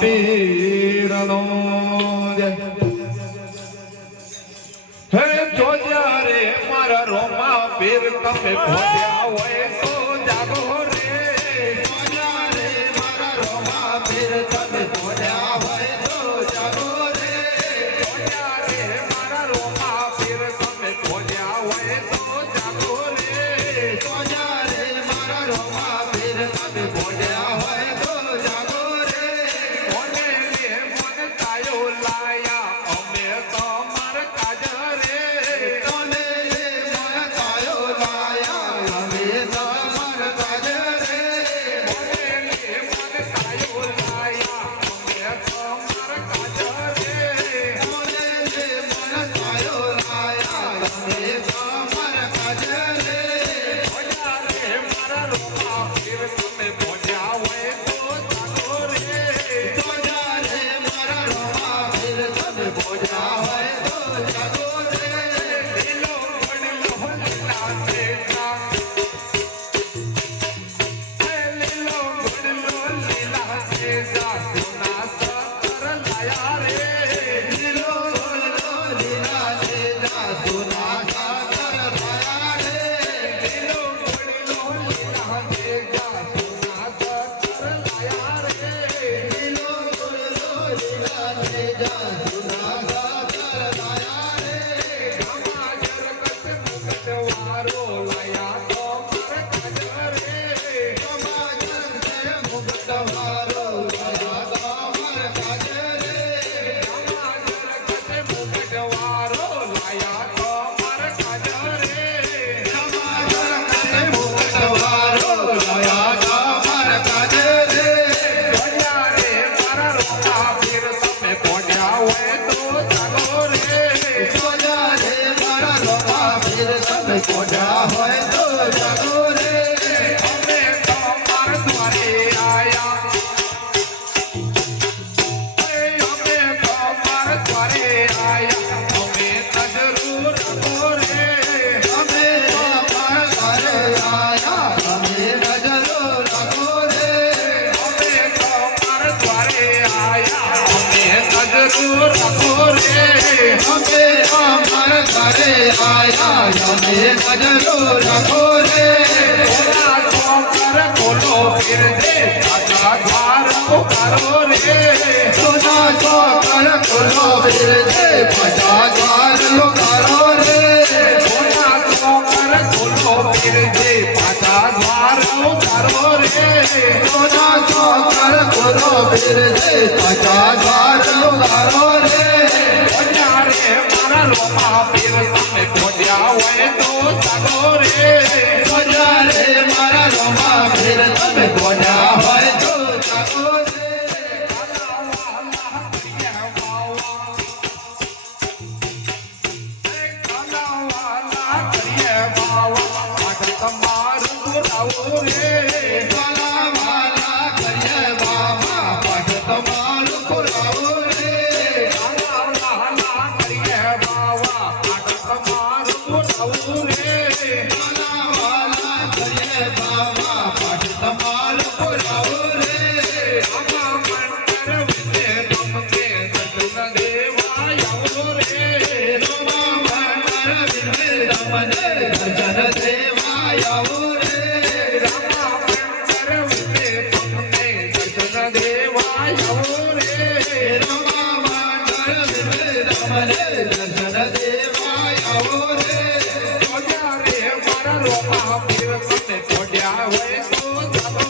પીરનો હે જોયા જ્યારે મારા રોમા પીર તમે ભોજ્યા હોય તો Malaya. રે આયા જાને નજરો રાખો રે ઓલા ચોકર ખોલો ફેર દે આટા ઘર પોકારો રે સોના ચોકર ખોલો ફેર દે પચા ઘર લોકારો રે ઓલા ચોકર ખોલો ફેર દે પાટા રે સોના ચોકર ખોલો ફેર દે પચા ઘર હોય તો સાગો રે મજા રે મારા રોમા ફેર તમે કોના હોય તો સાગો રે તમારું રાવો રે Thank you.